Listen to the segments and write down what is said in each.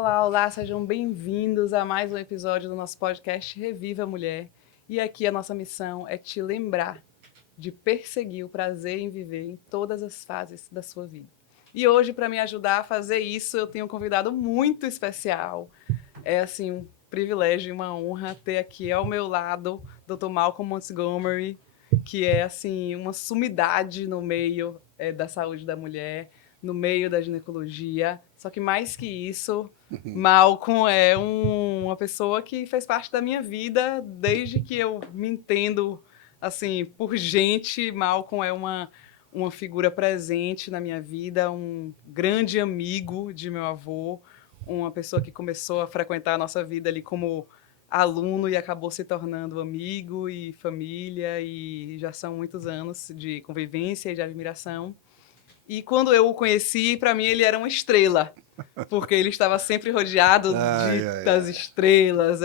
Olá, olá, sejam bem-vindos a mais um episódio do nosso podcast Reviva a Mulher. E aqui a nossa missão é te lembrar de perseguir o prazer em viver em todas as fases da sua vida. E hoje, para me ajudar a fazer isso, eu tenho um convidado muito especial. É, assim, um privilégio e uma honra ter aqui ao meu lado Dr. Malcolm Montgomery, que é, assim, uma sumidade no meio da saúde da mulher, no meio da ginecologia. Só que mais que isso, Malcolm é uma pessoa que fez parte da minha vida desde que eu me entendo, assim, por gente. Malcolm é uma figura presente na minha vida, um grande amigo de meu avô, uma pessoa que começou a frequentar a nossa vida ali como aluno e acabou se tornando amigo e família, e já são muitos anos de convivência e de admiração. E quando eu o conheci, para mim ele era uma estrela, porque ele estava sempre rodeado Ai, ai, das ai. estrelas,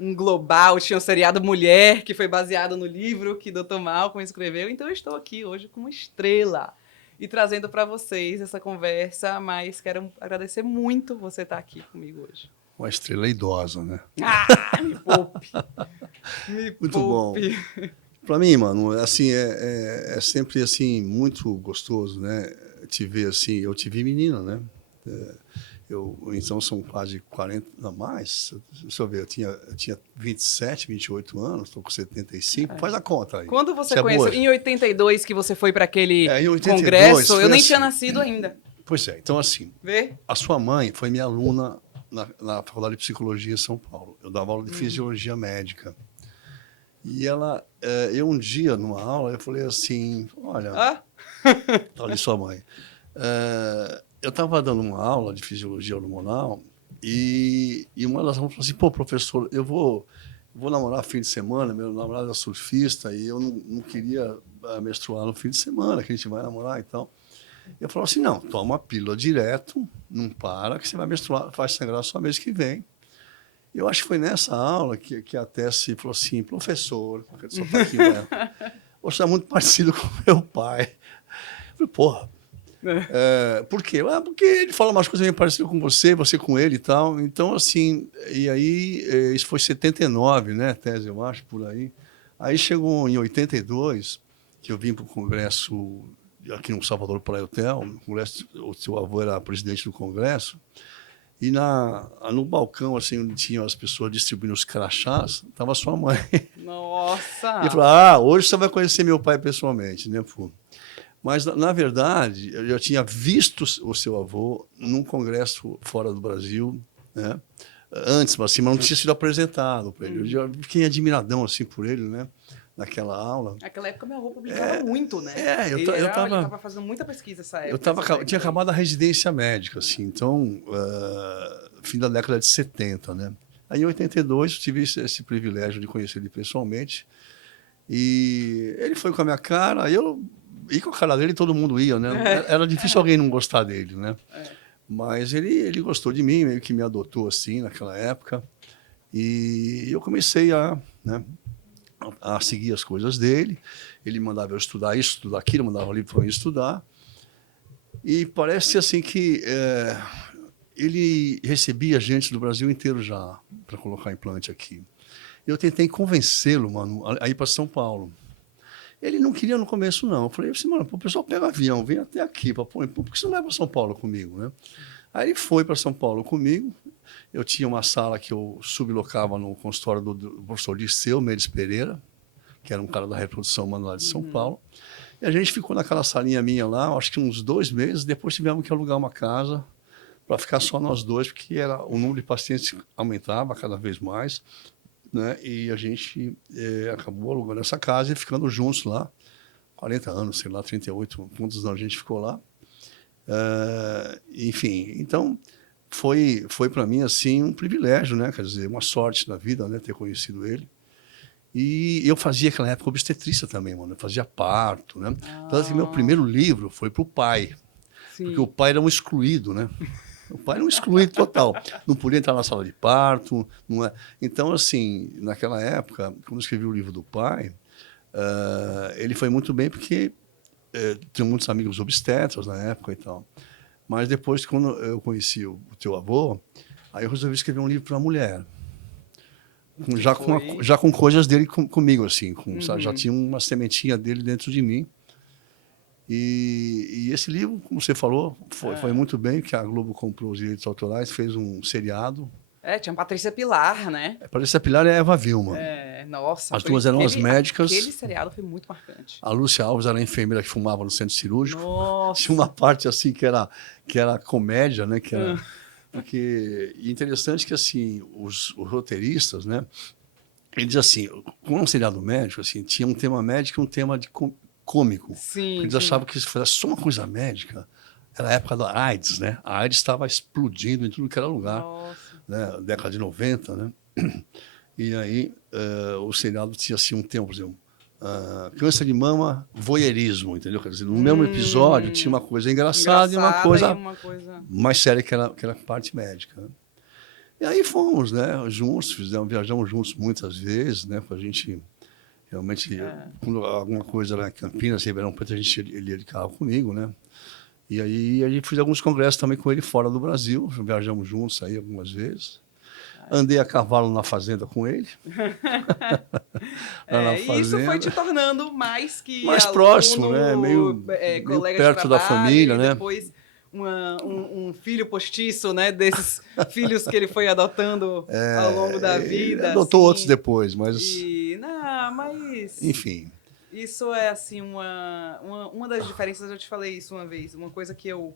um global, tinha o seriado Mulher, que foi baseado no livro que Dr. Malcolm escreveu, então eu estou aqui hoje com uma estrela e trazendo para vocês essa conversa, mas quero agradecer muito você estar aqui comigo hoje. Uma estrela idosa, né? Ah, me poupe! Me Muito bom. poupe! Para mim, mano, assim, é sempre, assim, muito gostoso, né? Te ver, assim, eu te vi menina, né? Então, são quase 40, não, mais. Deixa eu ver, eu tinha 27, 28 anos, estou com 75. Faz a conta aí. Quando você Se é conheceu? boa. Em 82, que você foi para aquele Em 82 congresso, eu foi nem assim. tinha nascido ainda. Pois é, então, assim, Vê? a sua mãe foi minha aluna na Faculdade de Psicologia em São Paulo. Eu dava aula de fisiologia médica. E eu um dia, numa aula, eu falei assim, olha, Ah? olha sua mãe, eu estava dando uma aula de fisiologia hormonal e uma das alunas falou assim, pô, professor, eu vou namorar fim de semana, meu namorado é surfista e eu não queria menstruar no fim de semana, que a gente vai namorar e tal. Eu falava assim, não, toma a pílula direto, não para, que você vai menstruar, vai sangrar só mês que vem. Eu acho que foi nessa aula que a Tessie falou assim, professor, porque só tá aqui, né? Você é muito parecido com meu pai. Eu falei, porra, por quê? Porque ele fala umas coisas meio parecidas com você com ele e tal. Então, assim, e aí, isso foi em 79, né, Tese, eu acho, por aí. Aí chegou em 82, que eu vim para o congresso aqui no Salvador Praia Hotel, no congresso, o seu avô era presidente do congresso, e no balcão, assim, onde tinham as pessoas distribuindo os crachás, estava sua mãe. E ele Nossa! falou, hoje você vai conhecer meu pai pessoalmente, né, pô? Mas, na verdade, eu já tinha visto o seu avô num congresso fora do Brasil, né? Antes, assim, mas não tinha sido apresentado para ele. Eu já fiquei admiradão, assim, por ele, né? Naquela aula. Naquela época meu avô publicava muito, né? Eu Ele estava... tava fazendo muita pesquisa nessa Eu época. tinha acabado a residência médica, assim, então, fim da década de 70, né? Aí, em 82, eu tive esse privilégio de conhecer ele pessoalmente. E ele foi com a minha cara, aí eu ia com a cara dele, todo mundo ia, né? Era difícil alguém não gostar dele, né? Mas ele gostou de mim, meio que me adotou assim naquela época. E eu comecei né, a seguir as coisas dele. Ele mandava eu estudar isso, estudar aquilo, mandava livro para mim estudar. E parece assim que ele recebia gente do Brasil inteiro já para colocar implante aqui. Eu tentei convencê-lo, mano, a ir para São Paulo. Ele não queria no começo, não. Eu falei assim, mano, o pessoal pega avião, vem até aqui, por que você não vai para São Paulo comigo, né? Aí ele foi para São Paulo comigo. Eu tinha uma sala que eu sublocava no consultório do professor Dirceu Mendes Pereira, que era um cara da reprodução humana lá de São Paulo. E a gente ficou naquela salinha minha lá, acho que uns 2 meses. Depois tivemos que alugar uma casa para ficar só nós dois, porque o número de pacientes aumentava cada vez mais, né? E a gente acabou alugando essa casa e ficando juntos lá, 40 anos, sei lá, 38, quantos anos a gente ficou lá. Enfim, então foi para mim assim um privilégio, né? Quer dizer, uma sorte na vida, né? Ter conhecido ele. E eu fazia naquela época obstetrícia também, mano. Eu fazia parto, né? Tanto que meu primeiro livro foi para o pai, porque o Sim. pai era um excluído, né? O pai era um excluído total. Não podia entrar na sala de parto. Não é. Então, assim, naquela época, quando eu escrevi o livro do pai, ele foi muito bem porque tinha muitos amigos obstetras na época e tal. Mas depois, quando eu conheci o teu avô, Aí eu resolvi escrever um livro para mulher. Foi? Já com coisas dele comigo, assim. Uhum. Já tinha uma sementinha dele dentro de mim. E esse livro, como você falou, foi muito bem, que a Globo comprou os direitos autorais, fez um seriado. Tinha a Patrícia Pilar, né? Patrícia Pilar e a Eva Vilma. Nossa. As duas eram as médicas. Aquele seriado foi muito marcante. A Lúcia Alves era a enfermeira que fumava no centro cirúrgico. Nossa. Tinha uma parte assim que era comédia, né? Porque interessante que assim os roteiristas, né? Eles assim, como um seriado médico, assim, tinha um tema médico e um tema de cômico. Sim. Eles achavam que se fosse só uma coisa médica, era a época da AIDS, né? A AIDS estava explodindo em tudo que era lugar. Nossa. Né? Década de 90, né? E aí o seriado tinha assim um tema, por exemplo, câncer de mama, voyeurismo, entendeu? Quer dizer, no mesmo episódio tinha uma coisa engraçada e uma coisa mais séria que era a parte médica. Né? E aí fomos, né? Juntos, viajamos juntos muitas vezes, né? Pra gente realmente, quando alguma coisa lá em Campinas, Ribeirão Preto, ele ia de carro comigo, né? E aí a gente fez alguns congressos também com ele fora do Brasil, viajamos juntos aí algumas vezes. Andei a cavalo na fazenda com ele. E isso foi te tornando mais aluno, próximo, né? Meio perto da família, né? Depois um filho postiço, né? Desses filhos que ele foi adotando ao longo da vida. Ele adotou outros depois, mas... Enfim. Isso é, assim, uma das diferenças, eu te falei isso uma vez, uma coisa que eu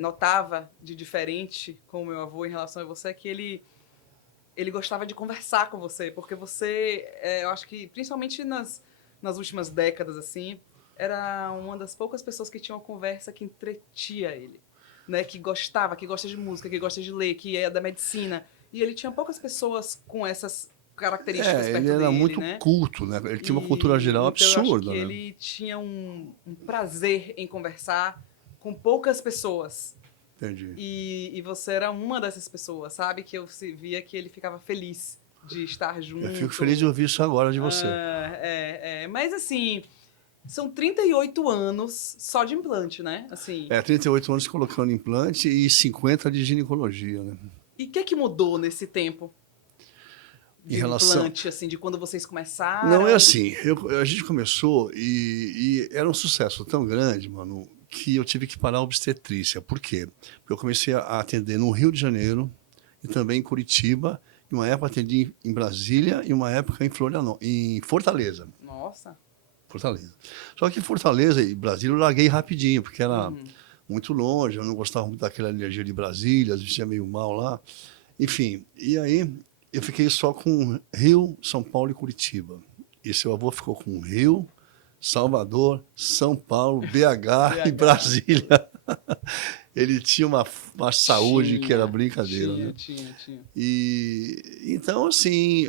notava de diferente com o meu avô em relação a você é que ele gostava de conversar com você, porque você, eu acho que, principalmente nas últimas décadas, assim, era uma das poucas pessoas que tinha uma conversa que entretia ele, né? Que gosta de música, que gosta de ler, que é da medicina. E ele tinha poucas pessoas com essas características perto dele, ele era muito culto, né? Ele tinha uma cultura geral absurda, eu acho que né? ele tinha um prazer em conversar com poucas pessoas. Entendi. E você era uma dessas pessoas, sabe? Que eu via que ele ficava feliz de estar junto. Eu fico feliz de ouvir isso agora de você. Mas assim, são 38 anos só de implante, né? Assim. 38 anos colocando implante e 50 de ginecologia, né? E o que mudou nesse tempo? Em relação... implante, assim, de quando vocês começaram? Não, é assim, a gente começou e era um sucesso tão grande, mano, que eu tive que parar a obstetrícia. Por quê? Porque eu comecei a atender no Rio de Janeiro e também em Curitiba, e uma época atendi em Brasília e uma época em Fortaleza. Nossa! Fortaleza. Só que Fortaleza e Brasília eu larguei rapidinho, porque era muito longe, eu não gostava muito daquela energia de Brasília, vestia meio mal lá. Enfim, e aí eu fiquei só com Rio, São Paulo e Curitiba. E seu avô ficou com Rio, Salvador, São Paulo, BH e Brasília. Ele tinha uma saúde que era brincadeira. Né? Tinha. E então, assim,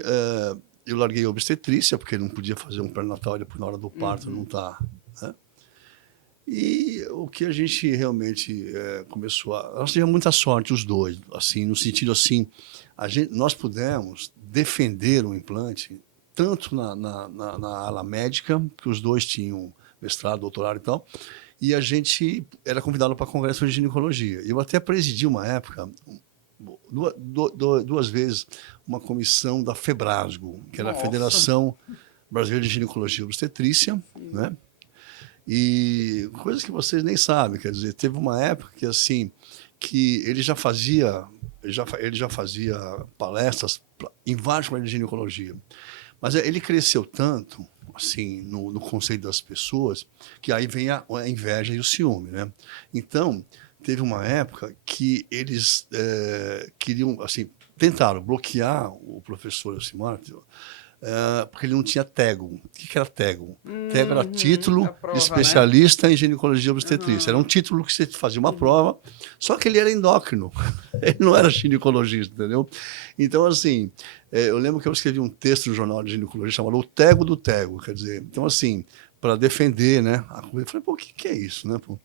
eu larguei a obstetrícia, porque não podia fazer um pré-natal depois na hora do parto, não tá. Né? E o que a gente realmente começou a... Nós tivemos muita sorte, os dois, assim, no sentido assim, nós pudemos defender o implante tanto na ala médica, que os dois tinham mestrado, doutorado e tal, e a gente era convidado para congresso de ginecologia. Eu até presidi uma época, duas vezes, uma comissão da FEBRASGO, que era a Federação Brasileira de Ginecologia e Obstetrícia, né? E coisas que vocês nem sabem, quer dizer, teve uma época que assim, que ele já fazia palestras em vários lugares de ginecologia. Mas ele cresceu tanto, assim, no conceito das pessoas, que aí vem a inveja e o ciúme, né? Então, teve uma época que eles queriam, assim, tentaram bloquear o professor Elcimar, porque ele não tinha TEGO. O que era TEGO? TEGO era título de especialista, né? Em ginecologia e obstetrícia. Era um título que você fazia uma prova, só que ele era endócrino. Ele não era ginecologista, entendeu? Então, assim, eu lembro que eu escrevi um texto no jornal de ginecologia chamado O Tego do Tego, quer dizer, então, assim, para defender, né? Eu falei, pô, o que é isso, né, pô?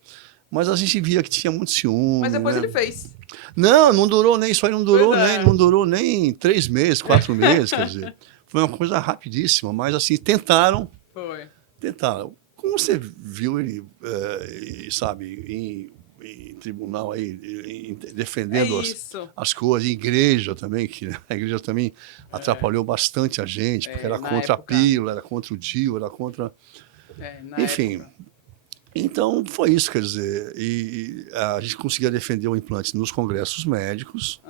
Mas a gente via que tinha muito ciúme. Mas depois, né? Ele fez. Não durou nem, isso aí não durou nem 3 meses, 4 meses, quer dizer. Foi uma coisa rapidíssima, mas assim, tentaram. Tentaram. Como você viu ele, sabe, em tribunal aí, defendendo as coisas, em igreja também, que a igreja também atrapalhou bastante a gente, porque era contra a pílula, era contra o DIU, era contra... Enfim, época. Então foi isso, quer dizer, e a gente conseguia defender o implante nos congressos médicos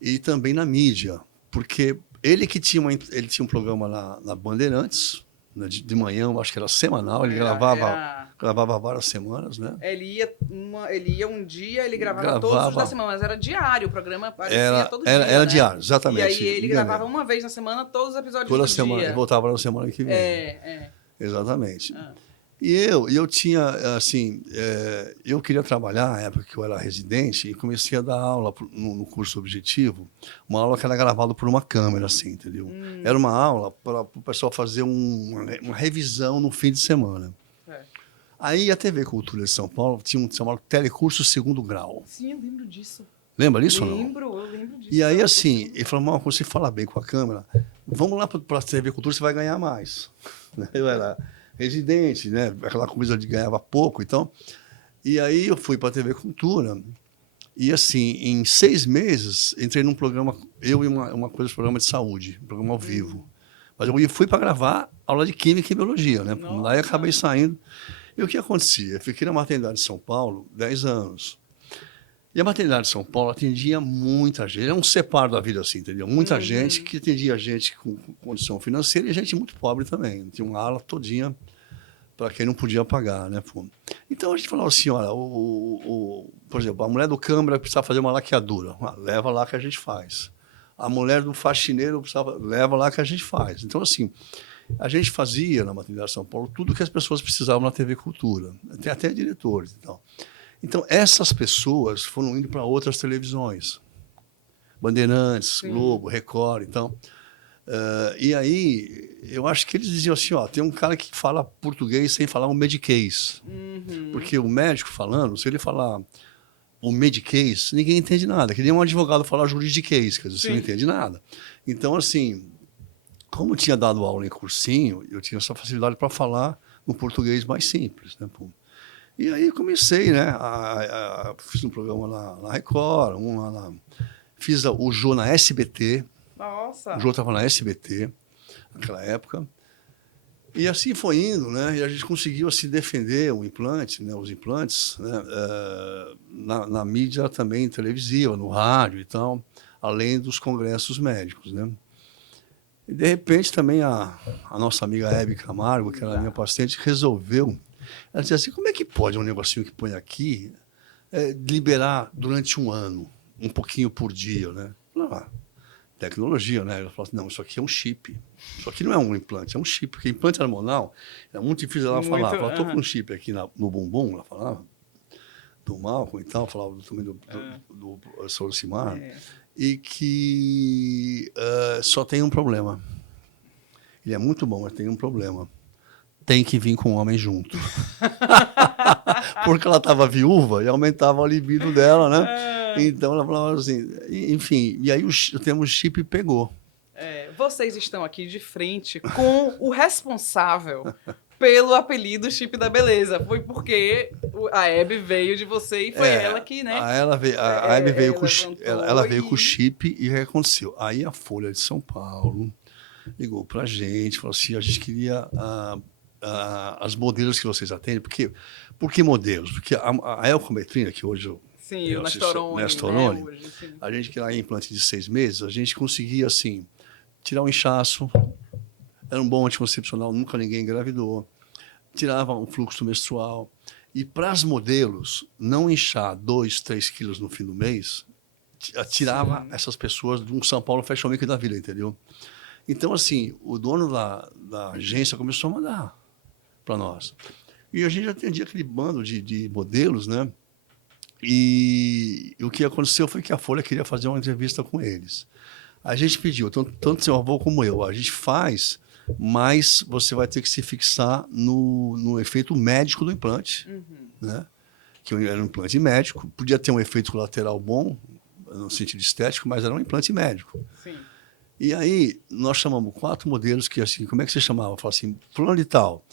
e também na mídia, porque ele tinha um programa na Bandeirantes, de manhã, acho que era semanal, ele gravava várias semanas, né? Ele ia um dia, ele gravava todos os da semana, mas era diário, o programa aparecia todo dia, Era diário, exatamente. E aí ele gravava uma vez na semana todos os episódios toda do semana, dia. E voltava na semana que vem. Exatamente. E eu tinha, assim, eu queria trabalhar na época que eu era residente e comecei a dar aula no curso objetivo, uma aula que era gravada por uma câmera, assim, entendeu? Era uma aula para o pessoal fazer uma revisão no fim de semana. Aí a TV Cultura de São Paulo tinha um chamado Telecurso Segundo Grau. Sim, eu lembro disso. Lembra disso ou não? Eu lembro disso. E aí, assim, ele falou, quando você fala bem com a câmera, vamos lá para a TV Cultura, você vai ganhar mais. Eu era residente, né? Aquela coisa de ganhava pouco, então. E aí eu fui para a TV Cultura e, assim, em 6 meses, entrei num programa, eu e uma coisa de programa de saúde, um programa ao vivo. Mas eu fui para gravar aula de Química e Biologia, né? Lá eu acabei saindo. E o que acontecia? Eu fiquei na maternidade de São Paulo 10 anos. E a maternidade de São Paulo atendia muita gente. Era um separo da vida assim, entendeu? Muita gente que atendia gente com condição financeira e gente muito pobre também. Tinha uma ala todinha para quem não podia pagar, né? Então a gente falava assim, olha, por exemplo, a mulher do câmara precisava fazer uma laqueadura. Leva lá que a gente faz. A mulher do faxineiro leva lá que a gente faz. Então, assim, a gente fazia na maternidade de São Paulo tudo que as pessoas precisavam na TV Cultura. Até diretores e tal. Então, essas pessoas foram indo para outras televisões. Bandeirantes, Globo, Record, então. E aí, eu acho que eles diziam assim, tem um cara que fala português sem falar um mediquês. Porque o médico falando, se ele falar o mediquês, ninguém entende nada. Que nem um advogado falar juridiquês, quer dizer, você não entende nada. Então, assim, como eu tinha dado aula em cursinho, eu tinha essa facilidade para falar no português mais simples, né? E aí comecei, né? Fiz um programa na Record, fiz o Jô na SBT. Nossa! O Jô estava na SBT naquela época. E assim foi indo, né? E a gente conseguiu assim, defender o implante, né? Os implantes, né? Na mídia também televisiva, no rádio e tal, além dos congressos médicos, né? E de repente também a nossa amiga Hebe Camargo, que era a minha paciente, resolveu. Ela dizia assim, como é que pode um negocinho que põe aqui liberar durante um ano, um pouquinho por dia, né? Tecnologia, né? Ela falou assim, não, isso aqui é um chip. Isso aqui não é um implante, é um chip. Porque implante hormonal, é muito difícil ela falar. Ela estou com um chip aqui no bumbum, ela falava, do Malcolm e tal, falava também do Sorocimar, e que só tem um problema. Ele é muito bom, mas tem um problema. Tem que vir com um homem junto. Porque ela estava viúva e aumentava a libido dela, né? Então ela falava assim, enfim, e aí o termo chip pegou. Vocês estão aqui de frente com o responsável pelo apelido Chip da Beleza. Foi porque a Hebe veio de você e foi ela que, né? A Hebe veio ela veio com o chip e o que aconteceu? Aí a Folha de São Paulo ligou pra gente, falou assim, a gente queria as modelos que vocês atendem, por que modelos? Porque a Elcometrina, que hoje o Nestorone, né, a gente que era implante de 6 meses, a gente conseguia, assim, tirar o inchaço, era um bom anticoncepcional, nunca ninguém engravidou, tirava o fluxo menstrual, e para as modelos não inchar 2, 3 quilos no fim do mês, tirava essas pessoas de um São Paulo Fashion Week da vida, entendeu? Então, assim, o dono da agência começou a mandar para nós. E a gente atendia aquele bando de modelos, né? E o que aconteceu foi que a Folha queria fazer uma entrevista com eles. A gente pediu, tanto seu avô como eu, a gente faz, mas você vai ter que se fixar no efeito médico do implante, né? Que era um implante médico, podia ter um efeito colateral bom, no sentido estético, mas era um implante médico. Sim. E aí, nós chamamos 4 modelos que, assim, como é que você chamava? Eu falava assim, fulano de tal,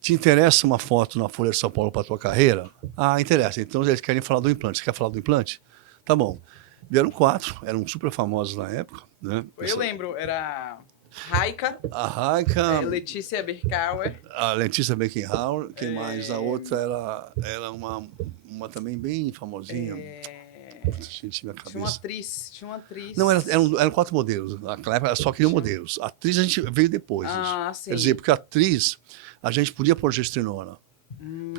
Te interessa uma foto na Folha de São Paulo para a tua carreira? Ah, interessa. Então eles querem falar do implante. Você quer falar do implante? Tá bom. Vieram 4, eram super famosos na época. Né? Eu lembro, era Raika, A Raika, Letícia Berkauer. a Letícia Beckenhauer, quem mais? A outra era uma também bem famosinha. Tinha uma atriz. Não, eram 4 modelos. Naquela época só queriam modelos. A atriz a gente veio depois. Sim. Quer dizer, porque a atriz, a gente podia pôr gestrinona.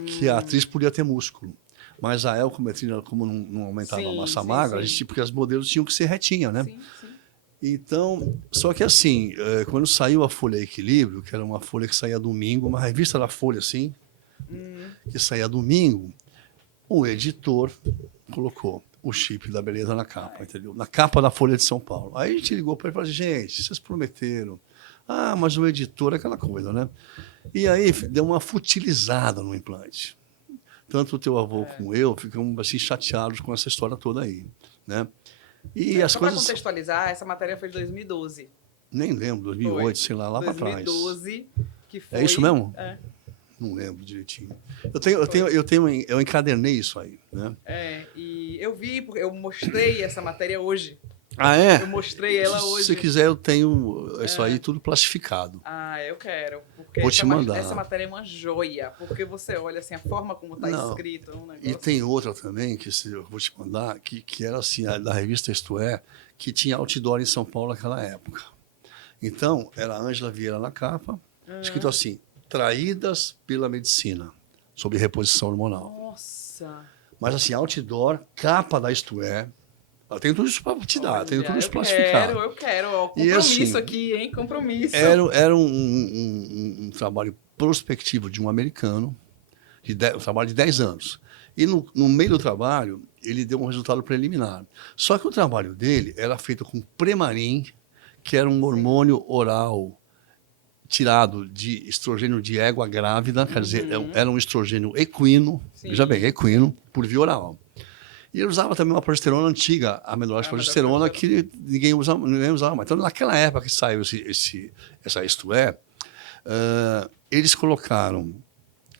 Que a atriz podia ter músculo. Mas a elcometrina, como não aumentava a massa magra, a gente, porque as modelos tinham que ser retinha, né? Sim. Então, só que assim, quando saiu a Folha Equilíbrio, que era uma folha que saía domingo, uma revista da Folha, assim, que saía domingo, o editor colocou o chip da beleza na capa, entendeu? Na capa da Folha de São Paulo. Aí a gente ligou para ele e falou assim, gente, vocês prometeram. Ah, mas o editor, aquela coisa, né? E aí deu uma futilizada no implante. Tanto o teu avô como eu ficamos assim chateados com essa história toda aí, né? E as coisas... Para contextualizar, essa matéria foi de 2012. Nem lembro, 2008, sei lá para trás. 2012, que foi... É isso mesmo? Não lembro direitinho. Eu encadernei isso aí, né? E eu vi, porque eu mostrei essa matéria hoje. Ah, é? Eu mostrei ela hoje. Se quiser, eu tenho isso aí tudo plastificado. Ah, eu quero. Porque vou te mandar. Essa matéria é uma joia, porque você olha assim, a forma como está escrito. Um negócio... E tem outra também, que eu vou te mandar, que era assim, da revista Isto É, que tinha outdoor em São Paulo naquela época. Então, era a Ângela Vieira na capa, escrito assim, traídas pela medicina, sobre reposição hormonal. Nossa! Mas assim, outdoor, capa da Isto É, tem tudo isso para te dar, tem tudo isso plastificado. Eu quero. Compromisso assim, aqui, hein? Compromisso. Era um trabalho prospectivo de um americano, um trabalho de 10 anos. E no meio do trabalho, ele deu um resultado preliminar. Só que o trabalho dele era feito com Premarin, que era um hormônio oral tirado de estrogênio de égua grávida, quer dizer, era um estrogênio equino, veja bem, equino, por via oral. E ele usava também uma progesterona antiga, a menor progesterona, que ninguém usava mais. Então, naquela época que saiu essa Isto É, eles colocaram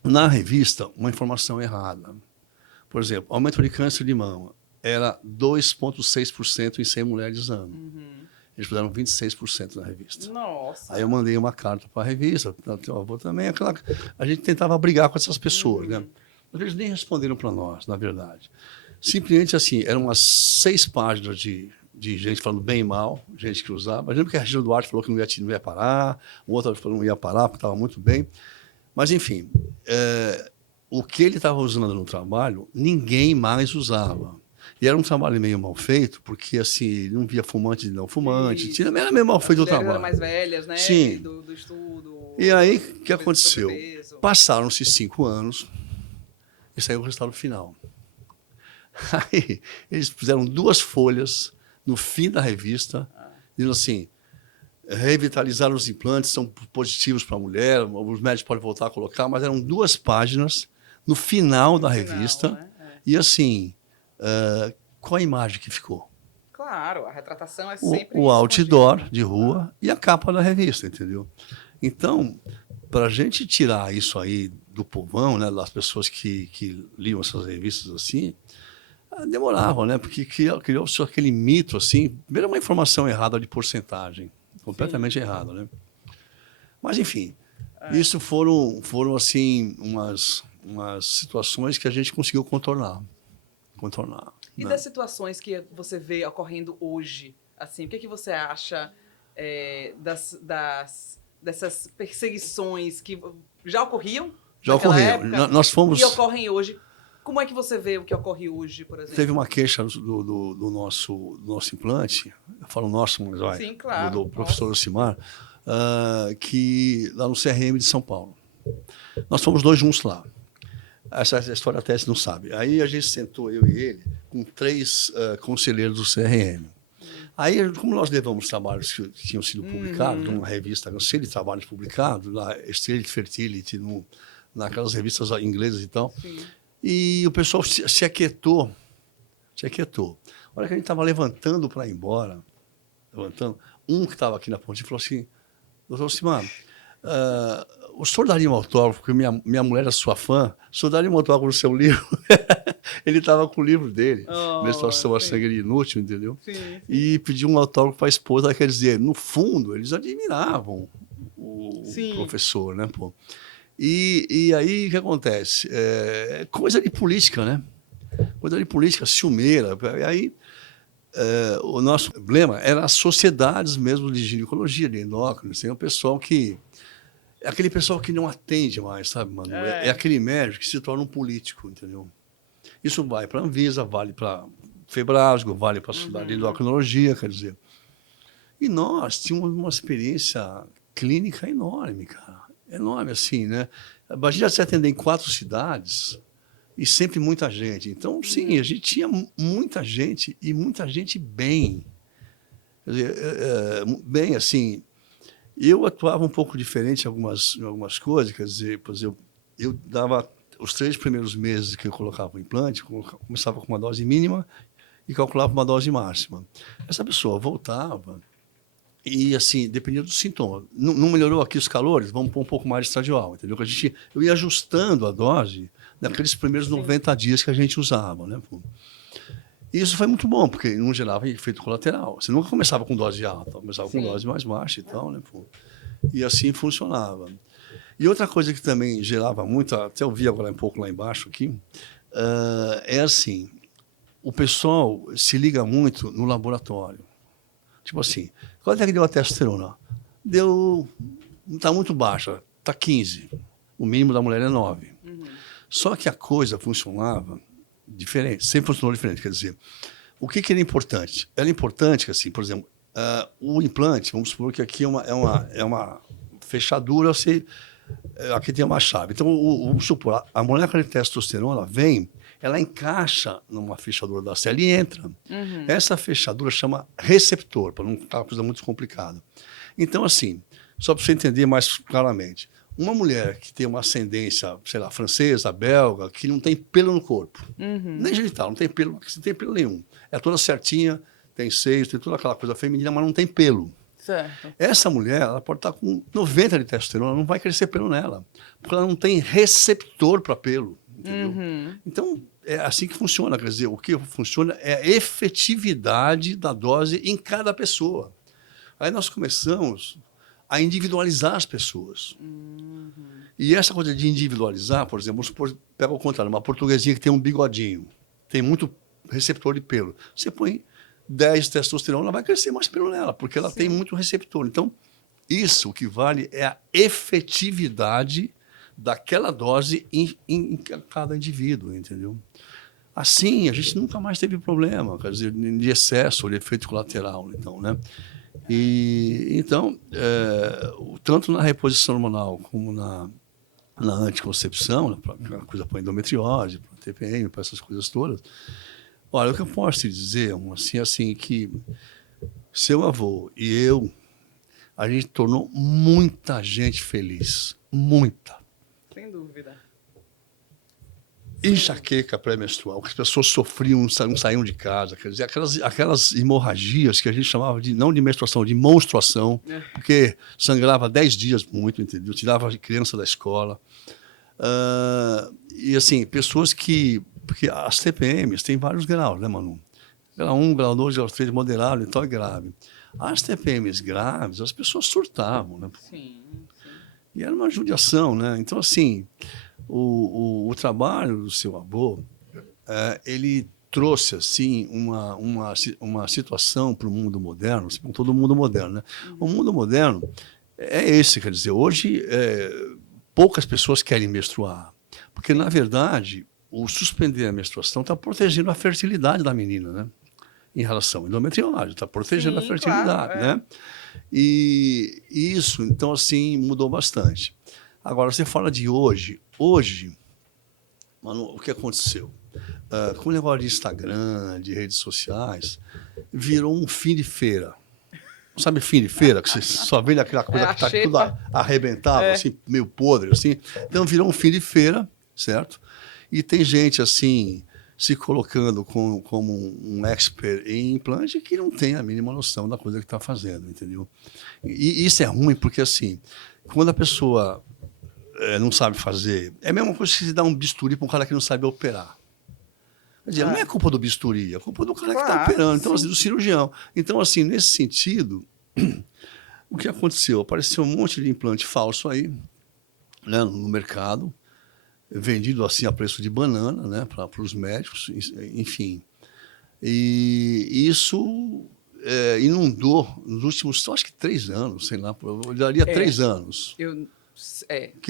na revista uma informação errada. Por exemplo, aumento de câncer de mama era 2,6% em 100 mulheres ano. Eles puseram 26% na revista. Nossa! Aí eu mandei uma carta para a revista, teu avô também, a gente tentava brigar com essas pessoas, né? Mas eles nem responderam para nós, na verdade. Simplesmente assim, eram umas 6 páginas de gente falando bem e mal, gente que usava. Eu lembro que a Regina Duarte falou que não ia parar, o outro falou que não ia parar porque estava muito bem. Mas, enfim, o que ele estava usando no trabalho, ninguém mais usava. E era um trabalho meio mal feito, porque assim, não via fumante e não fumante. Era meio mal feito o trabalho. Eram mais velhas, né? Sim. Do estudo. E aí, o que aconteceu? Passaram-se 5 anos e saiu o resultado final. Aí, eles fizeram 2 folhas no fim da revista, dizendo assim, revitalizaram os implantes, são positivos para a mulher, os médicos podem voltar a colocar, mas eram 2 páginas no final da revista. Né? E assim, qual a imagem que ficou? Claro, a retratação é sempre... O outdoor de rua e a capa da revista, entendeu? Então, para a gente tirar isso aí do povão, né, das pessoas que liam essas revistas assim, demorava, né? Porque criou-se aquele mito, assim, primeiro uma informação errada de porcentagem, completamente errada, né? Mas, enfim, isso foram assim, umas situações que a gente conseguiu contornar. E das situações que você vê ocorrendo hoje, assim, o que você acha dessas perseguições que já ocorriam? Já ocorriam. Nós fomos... E ocorrem hoje. Como é que você vê o que ocorre hoje, por exemplo? Teve uma queixa do nosso implante, eu falo nosso, mas vai, sim, claro, do professor Ocimar, que lá no CRM de São Paulo. Nós fomos 2 juntos lá. Essa história até você não sabe. Aí a gente sentou, eu e ele, com 3 conselheiros do CRM. Aí, como nós levamos trabalhos que tinham sido publicados, numa revista, uma série de trabalhos publicados, lá, Street Fertility, naquelas revistas inglesas e tal, e o pessoal se aquietou. A hora que a gente estava levantando para ir embora, um que estava aqui na ponte falou assim, doutor Ocimar, o senhor daria um autógrafo, porque minha mulher era sua fã, o senhor daria um autógrafo no seu livro? Ele estava com o livro dele, Menstruação, a Sangue Inútil, entendeu? Sim, sim. E pediu um autógrafo para a esposa, quer dizer, no fundo, eles admiravam o professor, né, pô? E aí, o que acontece? Coisa de política, né? Coisa de política, ciumeira. E aí, o nosso problema era as sociedades mesmo de ginecologia, de endócrino, assim, o pessoal que... É aquele pessoal que não atende mais, sabe, mano? É aquele médico que se torna um político, entendeu? Isso vai para a Anvisa, vale para Febrasgo, vale para a Sociedade de Endocrinologia, quer dizer. E nós tínhamos uma experiência clínica enorme, cara. Enorme, assim, né? Imagina se atender em 4 cidades e sempre muita gente. Então, sim, a gente tinha muita gente e muita gente bem. Quer dizer, bem, assim... Eu atuava um pouco diferente em algumas coisas, quer dizer, por exemplo, eu dava os 3 primeiros meses que eu colocava o implante, começava com uma dose mínima e calculava uma dose máxima. Essa pessoa voltava e, assim, dependia do sintoma. Não melhorou aqui os calores? Vamos pôr um pouco mais de estradiol, entendeu? Eu ia ajustando a dose naqueles primeiros 90 dias que a gente usava, né? Pô. E isso foi muito bom, porque não gerava efeito colateral. Você nunca começava com dose alta, começava com dose mais baixa e tal, né? Pô. E assim funcionava. E outra coisa que também gerava muito, até eu vi agora um pouco lá embaixo aqui, é assim, o pessoal se liga muito no laboratório. Tipo assim, quanto é que deu a testosterona? Está muito baixa, está 15. O mínimo da mulher é 9. Só que a coisa funcionava diferente, sempre funcionou diferente. Quer dizer, o que era importante? Era importante que, assim, por exemplo, o implante, vamos supor que aqui é uma fechadura, aqui tem uma chave. Então, vamos supor, a molécula de testosterona vem, ela encaixa numa fechadura da célula e entra. Essa fechadura chama receptor, para não ficar uma coisa muito complicada. Então, assim, só para você entender mais claramente, uma mulher que tem uma ascendência, sei lá, francesa, belga, que não tem pelo no corpo, nem genital, não tem pelo nenhum. É toda certinha, tem seios, tem toda aquela coisa feminina, mas não tem pelo. Certo. Essa mulher, ela pode estar com 90 de testosterona, não vai crescer pelo nela, porque ela não tem receptor para pelo, entendeu? Então, é assim que funciona, quer dizer, o que funciona é a efetividade da dose em cada pessoa. Aí nós começamos a individualizar as pessoas. E essa coisa de individualizar, por exemplo, pega o contrário, uma portuguesinha que tem um bigodinho, tem muito receptor de pelo. Você põe 10 de testosterona, ela vai crescer mais pelo nela, porque ela tem muito receptor. Então, isso o que vale é a efetividade daquela dose em cada indivíduo, entendeu? Assim, a gente nunca mais teve problema, quer dizer, de excesso, de efeito colateral, então, né? Então, tanto na reposição hormonal como na anticoncepção, a coisa para endometriose, para TPM, para essas coisas todas. Olha, o que eu posso te dizer, assim, que seu avô e eu, a gente tornou muita gente feliz. Muita. Sem dúvida. Enxaqueca pré-menstrual, que as pessoas sofriam, não saíam de casa, quer dizer, aquelas hemorragias que a gente chamava não de menstruação, de monstruação, porque sangrava 10 dias muito, entendeu? Tirava a criança da escola. E assim, pessoas porque as TPMs têm vários graus, né, Manu? Grau 1, grau 2, grau 3, moderado e tal, é grave. As TPMs graves, as pessoas surtavam, né? Sim. E era uma judiação, né? Então, assim, o trabalho do seu avô, ele trouxe, assim, uma situação para o mundo moderno, todo o mundo moderno, né? O mundo moderno é esse, quer dizer, hoje poucas pessoas querem menstruar, porque, na verdade, o suspender a menstruação está protegendo a fertilidade da menina, né? Em relação à endometriose, está protegendo a fertilidade, claro, né? E isso, então, assim, mudou bastante. Agora, você fala de hoje, mano, o que aconteceu? Com o negócio de Instagram, de redes sociais, virou um fim de feira. Sabe fim de feira? Que você só vê aquela coisa que está tudo arrebentado, assim, meio podre, assim. Então, virou um fim de feira, certo? E tem gente, assim, se colocando como um expert em implante que não tem a mínima noção da coisa que está fazendo, entendeu? E isso é ruim porque, assim, quando a pessoa não sabe fazer, é a mesma coisa que se dá um bisturi para um cara que não sabe operar. Quer dizer, não é culpa do bisturi, é culpa do cara que está operando, então, assim, do cirurgião. Então, assim, nesse sentido, o que aconteceu? Apareceu um monte de implante falso aí, né, no mercado, vendido assim a preço de banana, né, para os médicos, enfim. E isso inundou nos últimos, acho que 3 anos, sei lá, eu daria 3 anos. O que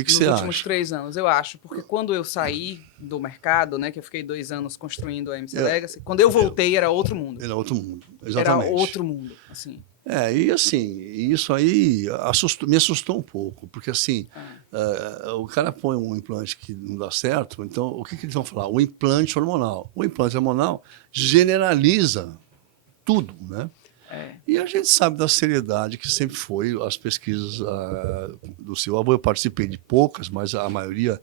nos você últimos acha? 3 anos, eu acho, porque quando eu saí do mercado, né, que eu fiquei 2 anos construindo a MC Legacy, quando eu voltei era outro mundo. Era outro mundo, Era exatamente. outro mundo, assim. E assim, isso aí me assustou um pouco, porque assim, o cara põe um implante que não dá certo, então o que eles vão falar? O implante hormonal. O implante hormonal generaliza tudo, né? E a gente sabe da seriedade que sempre foi as pesquisas do seu avô. Eu participei de poucas, mas a maioria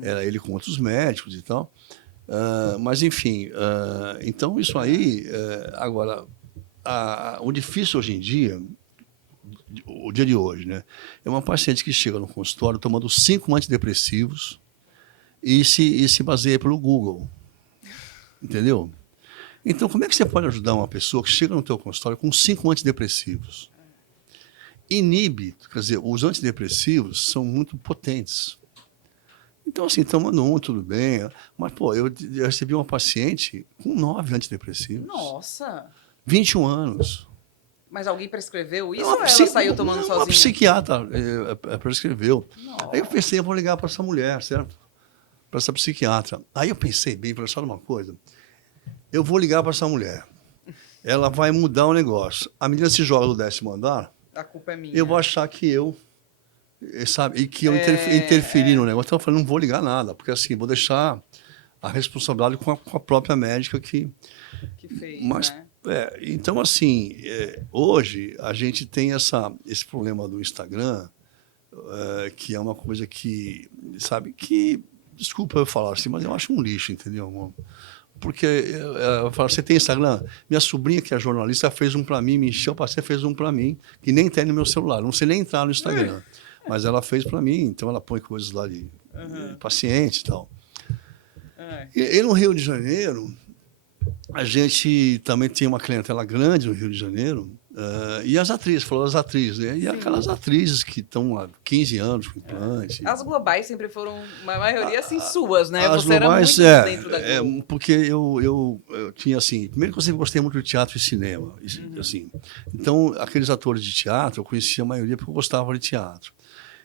era ele com outros médicos e tal. Mas, enfim, então isso aí, agora, o difícil hoje em dia, o dia de hoje, né, é uma paciente que chega no consultório tomando 5 antidepressivos e se baseia pelo Google, entendeu? Então, como é que você pode ajudar uma pessoa que chega no teu consultório com 5 antidepressivos? Inibe, quer dizer, os antidepressivos são muito potentes. Então, assim, tomando um, tudo bem. Mas, pô, eu recebi uma paciente com 9 antidepressivos. Nossa! 21 anos. Mas alguém prescreveu isso ou ela saiu tomando sozinha? Uma psiquiatra prescreveu. Nossa. Aí eu pensei, eu vou ligar para essa mulher, certo? Para essa psiquiatra. Aí eu pensei bem, falei, só uma coisa. Eu vou ligar para essa mulher. Ela vai mudar o negócio. A menina se joga do 10º andar. A culpa é minha. Eu vou achar que eu, sabe, e que eu interferi no negócio. Então eu falei, não vou ligar nada, porque assim, vou deixar a responsabilidade com a própria médica que fez, mas, né? Então, assim, hoje a gente tem esse problema do Instagram, que é uma coisa que, sabe, que, desculpa eu falar assim, mas eu acho um lixo, entendeu? Porque eu falo, você tem Instagram? Minha sobrinha, que é jornalista, fez um para mim, me encheu, passei, fez um para mim, que nem tem no meu celular, não sei nem entrar no Instagram. Mas ela fez para mim, então ela põe coisas lá de paciente e tal. E no Rio de Janeiro, a gente também tem uma clientela grande no Rio de Janeiro, e as atrizes, falou as atrizes, né? E aquelas atrizes que estão há 15 anos com implante. As globais sempre foram, a maioria, assim, suas, né? As Você globais, era muito dentro da Globo. porque eu tinha, assim, primeiro que eu sempre gostei muito de teatro e cinema, assim. Então, aqueles atores de teatro, eu conhecia a maioria porque eu gostava de teatro.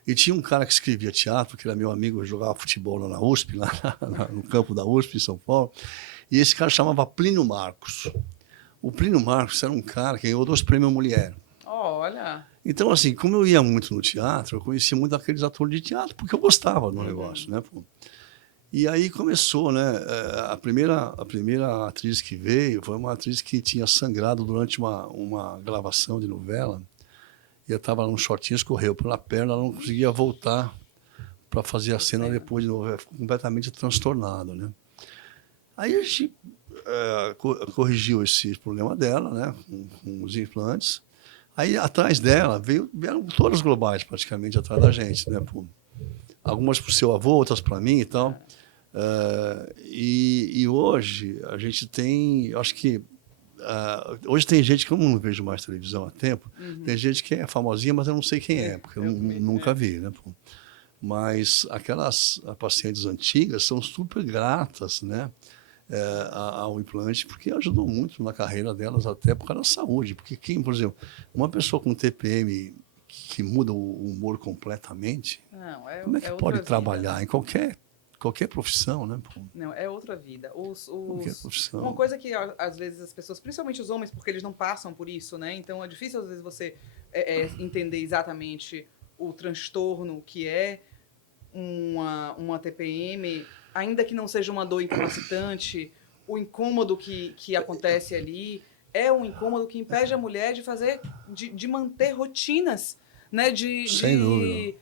E tinha um cara que escrevia teatro, que era meu amigo, eu jogava futebol lá na USP, lá no campo da USP, em São Paulo. E esse cara chamava Plínio Marcos. O Plínio Marcos era um cara que ganhou 2 prêmios Mulher. Olha! Então, assim, como eu ia muito no teatro, eu conhecia muito aqueles atores de teatro, porque eu gostava do negócio, né? Pô. E aí começou, né? A primeira atriz que veio foi uma atriz que tinha sangrado durante uma gravação de novela. E eu estava num shortinho, escorreu pela perna, ela não conseguia voltar para fazer a cena depois de novo. Ficou completamente transtornado, né? Aí a gente corrigiu esse problema dela, né, com os implantes. Aí atrás dela vieram todas as globais praticamente atrás da gente, né? Algumas para o seu avô, outras para mim e tal. E hoje a gente tem, acho que hoje tem gente que eu não vejo mais televisão há tempo. Tem gente que é famosinha, mas eu não sei quem é, porque eu nunca vi, né? Mas aquelas pacientes antigas são super gratas, né? Ao implante, porque ajudou muito na carreira delas, até por causa da saúde. Porque quem, por exemplo, uma pessoa com TPM que muda o humor completamente, como é que pode trabalhar em qualquer profissão, né? Não, é outra vida. Qualquer profissão. Uma coisa que às vezes as pessoas, principalmente os homens, porque eles não passam por isso, né? Então é difícil às vezes você entender exatamente o transtorno que é uma TPM, ainda que não seja uma dor incapacitante, o incômodo que acontece ali é um incômodo que impede a mulher de fazer, de manter rotinas, né? Sem dúvida.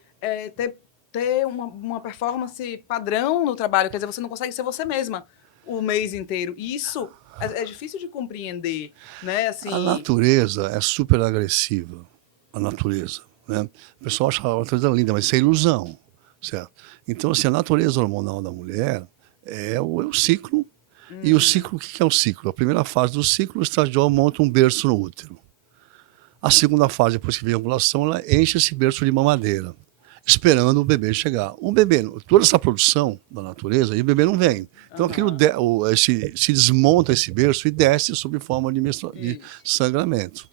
Ter uma performance padrão no trabalho, quer dizer, você não consegue ser você mesma o mês inteiro. E isso é difícil de compreender, né? Assim, a natureza é super agressiva, a natureza, né? O pessoal acha a natureza linda, mas isso é ilusão. certo? Então, assim, a natureza hormonal da mulher é o ciclo. E o ciclo, o que é o ciclo? A primeira fase do ciclo, o estradiol monta um berço no útero. A segunda fase, depois que vem a ovulação, ela enche esse berço de mamadeira, esperando o bebê chegar. O bebê, toda essa produção da natureza, e o bebê não vem. Então, se desmonta esse berço e desce sob forma de sangramento.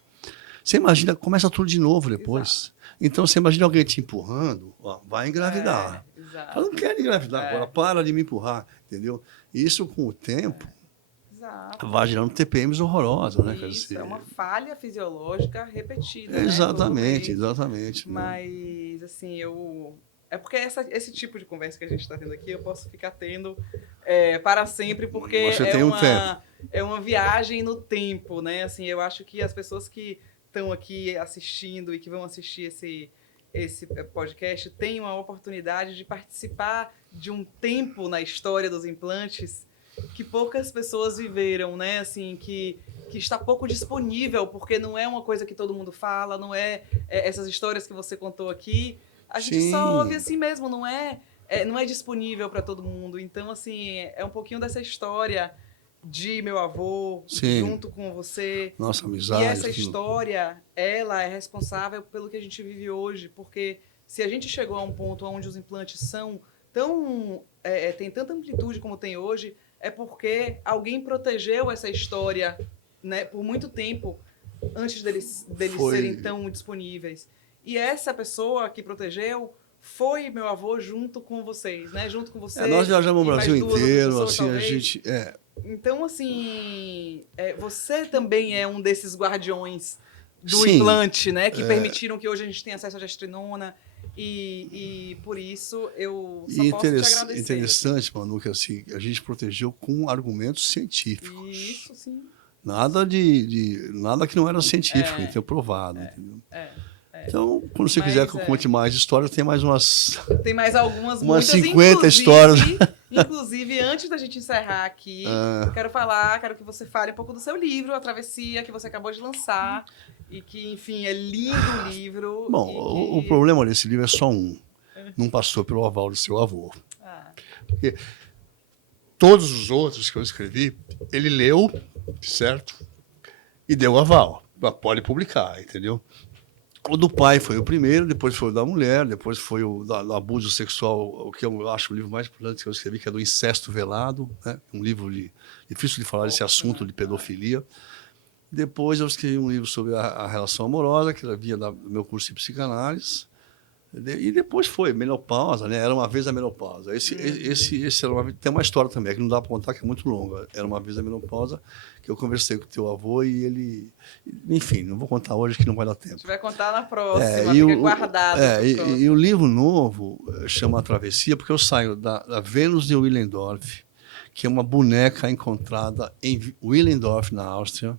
Você imagina, começa tudo de novo depois. Exato. Então, você imagina alguém te empurrando, ó, vai engravidar. Ela não quer engravidar agora, para de me empurrar, entendeu? Isso, com o tempo, vai gerando TPMs horrorosas, né? Isso, é uma falha fisiológica repetida. Exatamente, né? Exatamente. Mas, assim, é porque esse tipo de conversa que a gente está tendo aqui, eu posso ficar tendo para sempre, porque é uma viagem no tempo, né? Assim, eu acho que as pessoas que estão aqui assistindo e que vão assistir esse podcast têm uma oportunidade de participar de um tempo na história dos implantes que poucas pessoas viveram, né? Assim, que está pouco disponível, porque não é uma coisa que todo mundo fala, não é essas histórias que você contou aqui. A gente só ouve assim mesmo, não é disponível para todo mundo. Então, assim, é um pouquinho dessa história de meu avô, junto com você. Nossa amizade. E essa história, ela é responsável pelo que a gente vive hoje, porque se a gente chegou a um ponto onde os implantes são tem tanta amplitude como tem hoje, é porque alguém protegeu essa história, né, por muito tempo antes deles serem tão disponíveis. E essa pessoa que protegeu foi meu avô junto com vocês, né? Junto com você. Nós viajamos o Brasil inteiro, assim, talvez. A gente... Então, assim, você também é um desses guardiões do implante, né? Que permitiram que hoje a gente tenha acesso à gestrinona. E por isso eu só posso te agradecer. Interessante, Manu, que assim, a gente protegeu com argumentos científicos. Isso, sim. Nada nada que não era científico, então provado, entendeu? Então, quando você quiser que eu conte mais histórias, tem mais umas... Tem mais algumas, umas 50 histórias. Inclusive, antes da gente encerrar aqui, quero que você fale um pouco do seu livro, A Travessia, que você acabou de lançar. E que, enfim, é lindo o livro. Bom, o problema desse livro é só um. Não passou pelo aval do seu avô. Porque todos os outros que eu escrevi, ele leu, certo? E deu aval. Pode publicar, entendeu? O do pai foi o primeiro, depois foi o da mulher, depois foi o do abuso sexual, o que eu acho o livro mais importante que eu escrevi, que é do Incesto Velado, né? Um livro difícil de falar desse assunto de pedofilia. Depois eu escrevi um livro sobre a relação amorosa, que havia do meu curso de psicanálise. E depois foi menopausa, né? Era uma vez a menopausa. Esse era tem uma história também, que não dá para contar, que é muito longa. Era uma vez a menopausa, que eu conversei com o teu avô e ele... Enfim, não vou contar hoje, que não vai dar tempo. A gente vai contar na próxima, fica guardado. E o livro novo chama A Travessia, porque eu saio da Vênus de Willendorf, que é uma boneca encontrada em Willendorf, na Áustria,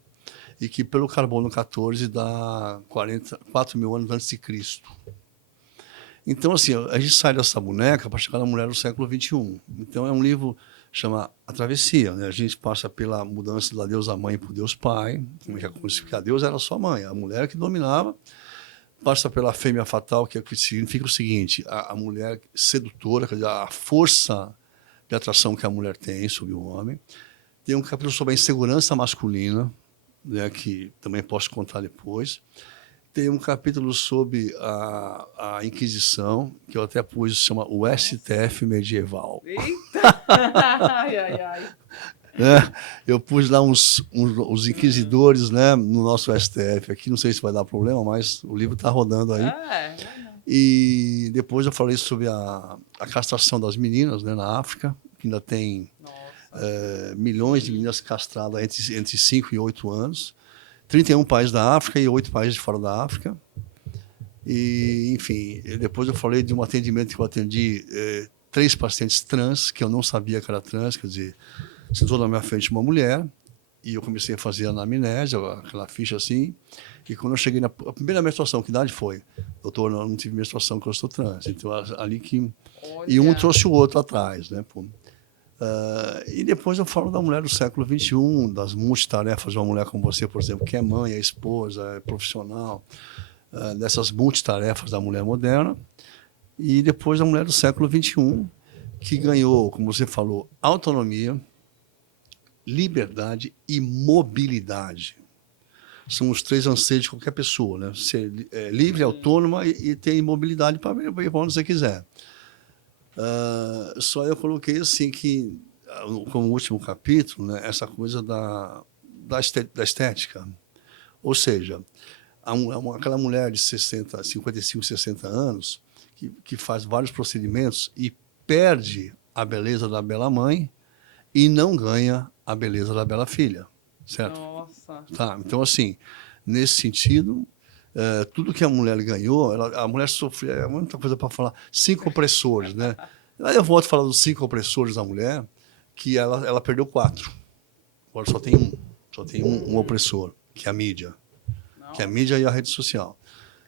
e que pelo carbono 14 dá 4 mil anos antes de Cristo. Então, assim, a gente sai dessa boneca para chegar na mulher do século XXI. Então, é um livro que chama A Travessia, né? A gente passa pela mudança da deusa mãe por Deus pai, como explicar, Deus era só mãe, a mulher que dominava, passa pela fêmea fatal, que significa o seguinte, a mulher sedutora, quer dizer, a força de atração que a mulher tem sobre o homem. Tem um capítulo sobre a insegurança masculina, né, que também posso contar depois. Tem um capítulo sobre a Inquisição, que eu até pus, chama o STF medieval. Eita! Ai. Eu pus lá os inquisidores, né, no nosso STF aqui, não sei se vai dar problema, mas o livro está rodando aí. E depois eu falei sobre a castração das meninas, né, na África, que ainda tem... milhões de meninas castradas entre 5 e 8 anos, 31 países da África e 8 países de fora da África. E, enfim, depois eu falei de um atendimento que eu atendi 3 pacientes trans, que eu não sabia que era trans, quer dizer, sentou na minha frente uma mulher, e eu comecei a fazer a anamnese, aquela ficha assim, e quando eu cheguei na primeira menstruação, que idade foi? Doutor, eu não tive menstruação porque eu sou trans. Então, ali que... Olha. E um trouxe o outro atrás, né, pô. E depois eu falo da mulher do século XXI, das multitarefas de uma mulher como você, por exemplo, que é mãe, é esposa, é profissional, dessas multitarefas da mulher moderna. E depois a mulher do século XXI, que ganhou, como você falou, autonomia, liberdade e mobilidade. São os 3 anseios de qualquer pessoa, né? Ser livre, autônoma e ter mobilidade para ir para onde você quiser. Só eu coloquei assim que, como último capítulo, né, essa coisa da estética. Ou seja, aquela mulher de 55, 60 anos que faz vários procedimentos e perde a beleza da bela mãe e não ganha a beleza da bela filha, certo? Nossa. Tá, então, assim, nesse sentido, tudo que a mulher ganhou, a mulher sofreu, é muita coisa para falar, 5 opressores, né? Aí eu volto a falar dos 5 opressores da mulher, que ela perdeu 4. Agora só tem um opressor, que é a mídia. Nossa. Que é a mídia e a rede social.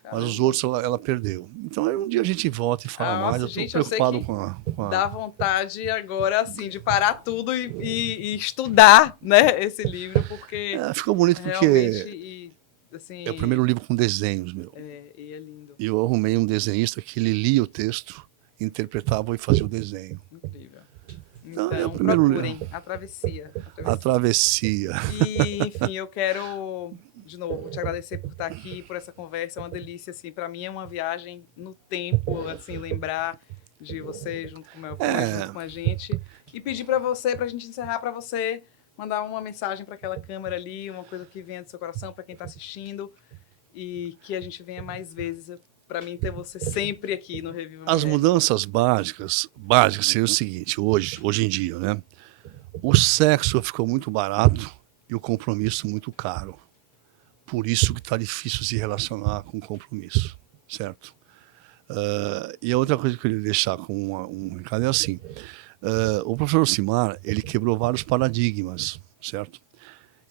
Caramba. Mas os outros ela perdeu. Então, aí um dia a gente volta e fala mais. Eu estou preocupado com a... Dá vontade agora, assim, de parar tudo e estudar, né, esse livro, porque ficou bonito porque assim, é o primeiro livro com desenhos, meu. E é lindo. E eu arrumei um desenhista que ele lia o texto, interpretava e fazia o desenho. Incrível. Então, Então, é o primeiro procurem A Travessia. A Travessia. E, enfim, eu quero, de novo, te agradecer por estar aqui, por essa conversa. É uma delícia, assim, para mim é uma viagem no tempo, assim, lembrar de você junto com o meu pai, junto com a gente. E pedir para você, para a gente encerrar, para você mandar uma mensagem para aquela câmera ali, uma coisa que venha do seu coração, para quem está assistindo, e que a gente venha mais vezes. Para mim, ter você sempre aqui no Reviva Mulher. As mudanças básicas seria o seguinte, hoje em dia, né? O sexo ficou muito barato e o compromisso muito caro. Por isso que está difícil se relacionar com compromisso, certo? E a outra coisa que eu queria deixar com um recado é assim, o professor Ocimar, ele quebrou vários paradigmas, certo?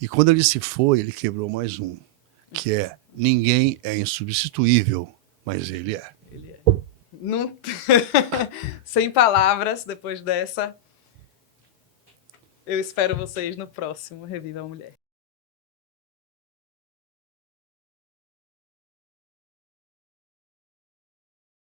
E quando ele se foi, ele quebrou mais um, que é ninguém é insubstituível, mas ele é. Ele é. Não... Sem palavras, depois dessa. Eu espero vocês no próximo Reviva a Mulher.